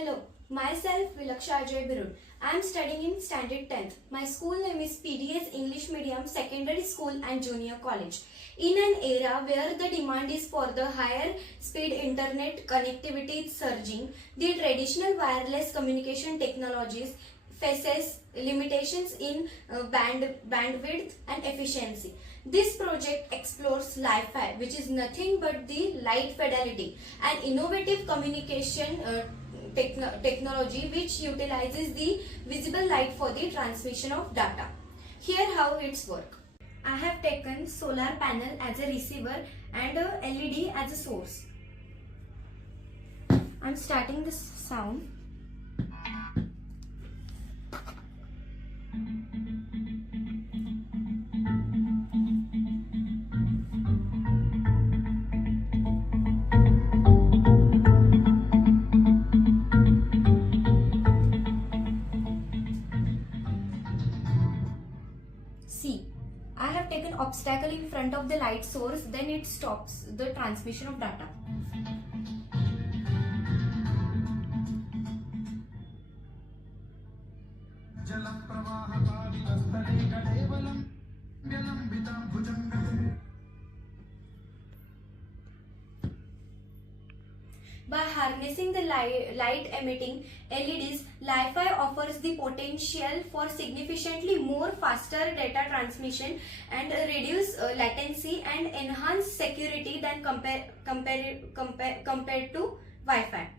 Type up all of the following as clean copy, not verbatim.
Hello, myself Vilaksha Ajay Birud. I am studying in standard 10th. My school name is PDS English Medium Secondary School and Junior College. In an era where the demand is for the higher speed internet connectivity is surging, the traditional wireless communication technologies faces limitations in bandwidth and efficiency. This project explores Li-Fi, which is nothing but the light fidelity, an innovative communication technology which utilizes the visible light for the transmission of data. Here how it's work. I have taken solar panel as a receiver and a LED as a source. I'm starting this sound. See, I have taken obstacle in front of the light source, then it stops the transmission of data. By harnessing the light emitting LEDs, Li-Fi offers the potential for significantly more faster data transmission and reduce latency and enhance security than compared to Wi-Fi.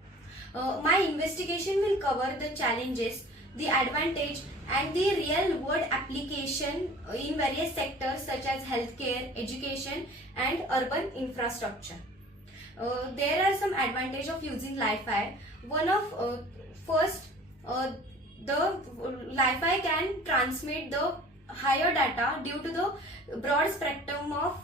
My investigation will cover the challenges, the advantage and the real world application in various sectors such as healthcare, education and urban infrastructure. There are some advantages of using Li-Fi. One of first, the Li-Fi can transmit the higher data due to the broad spectrum of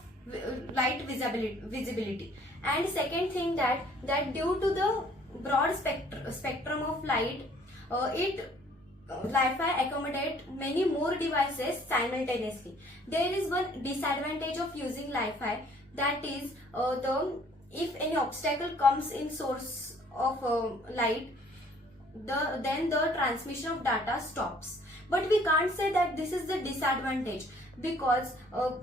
light visibility. And second thing that due to the broad spectrum of light, Li-Fi accommodate many more devices simultaneously. There is one disadvantage of using Li-Fi, that is if any obstacle comes in source of light, then the transmission of data stops. But we can't say that this is the disadvantage, because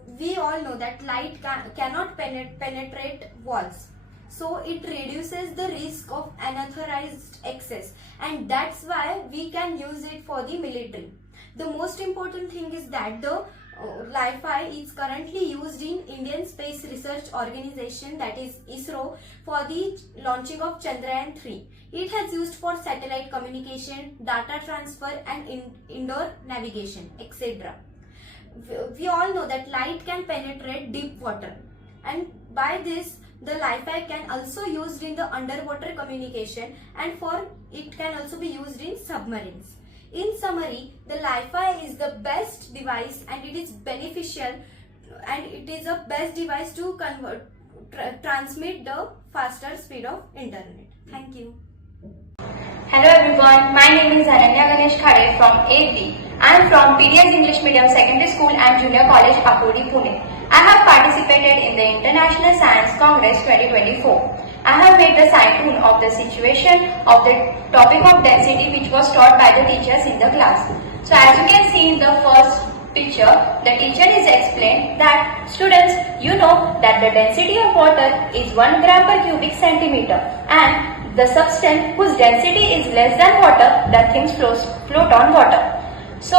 we all know that light cannot penetrate walls. So it reduces the risk of unauthorized access, and that's why we can use it for the military. The most important thing is that the Li-Fi is currently used in Indian Space Research Organization, that is ISRO, for the launching of Chandrayaan-3. It has used for satellite communication, data transfer and indoor navigation, etc. We all know that light can penetrate deep water, and by this the Li-Fi can also used in the underwater communication, and for it can also be used in submarines. In summary, the Li-Fi is the best device and it is beneficial, and it is a best device to transmit the faster speed of internet. Thank you. Hello everyone, my name is Ananya Ganesh Khare from 8D. I am from PDS English Medium Secondary School and Junior College, Akurdi, Pune. I have participated in the International Science Congress 2024. I have made the cartoon of the situation of the topic of density which was taught by the teachers in the class. So as you can see in the first picture, the teacher is explained that students, you know that the density of water is 1 gram per cubic centimeter, and the substance whose density is less than water, that things float on water. So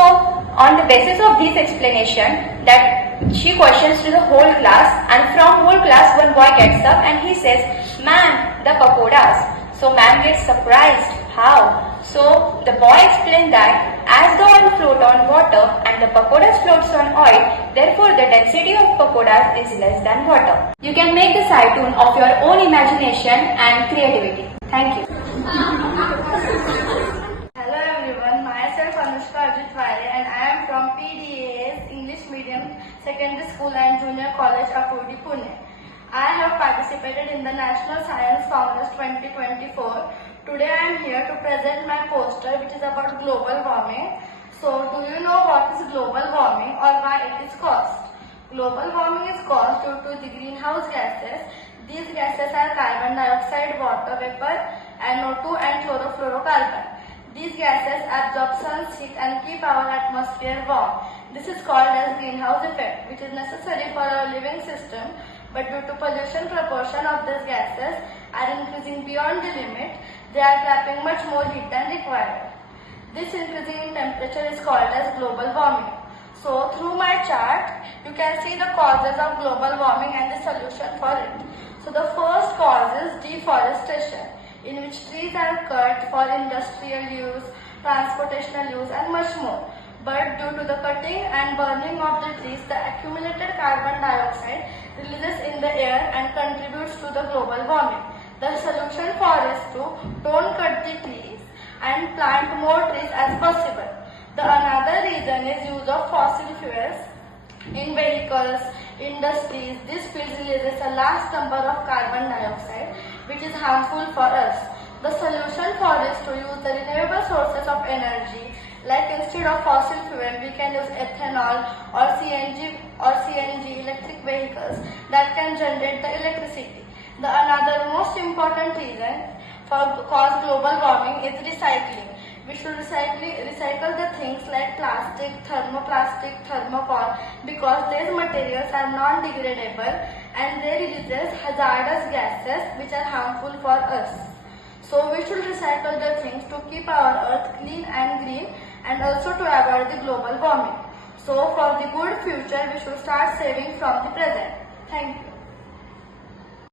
on the basis of this explanation, that she questions to the whole class, and from whole class one boy gets up and he says, "Ma'am, the pakoras." So ma'am gets surprised. How? So the boy explained that as the oil float on water and the pakoras floats on oil, therefore the density of pakoras is less than water. You can make the cartoon of your own imagination and creativity. Thank you. Hello everyone, myself Anushka Ajit Vare, and I am from PDAS English Medium Secondary School and Junior College, Akurdi, Pune. I have participated in the National Science Congress 2024. Today I am here to present my poster which is about global warming. So, do you know what is global warming or why it is caused? Global warming is caused due to the greenhouse gases. These gases are carbon dioxide, water vapor NO2 and chlorofluorocarbon. These gases absorb sun's heat and keep our atmosphere warm. This is called as greenhouse effect, which is necessary for our living system, but due to pollution proportion of these gases are increasing beyond the limit, they are trapping much more heat than required. This increasing in temperature is called as global warming. So through my chart, you can see the causes of global warming and the solution for it. So the first cause is deforestation, in which trees are cut for industrial use, transportational use and much more. But due to the cutting and burning of the trees, the accumulated carbon dioxide releases in the air and contributes to the global warming. The solution for is to don't cut the trees and plant more trees as possible. The another reason is use of fossil fuels in vehicles, industries. This fuel releases a large number of carbon dioxide, which is harmful for us. The solution for is to use the renewable sources of energy. Like instead of fossil fuel, we can use ethanol or CNG electric vehicles that can generate the electricity. The another most important reason for cause global warming is recycling. We should recycle the things like plastic, thermoplastic, thermocol because these materials are non-degradable and they release hazardous gases which are harmful for us. So we should recycle the things to keep our earth clean and green and also to avoid the global warming. So for the good future, we should start saving from the present. Thank you.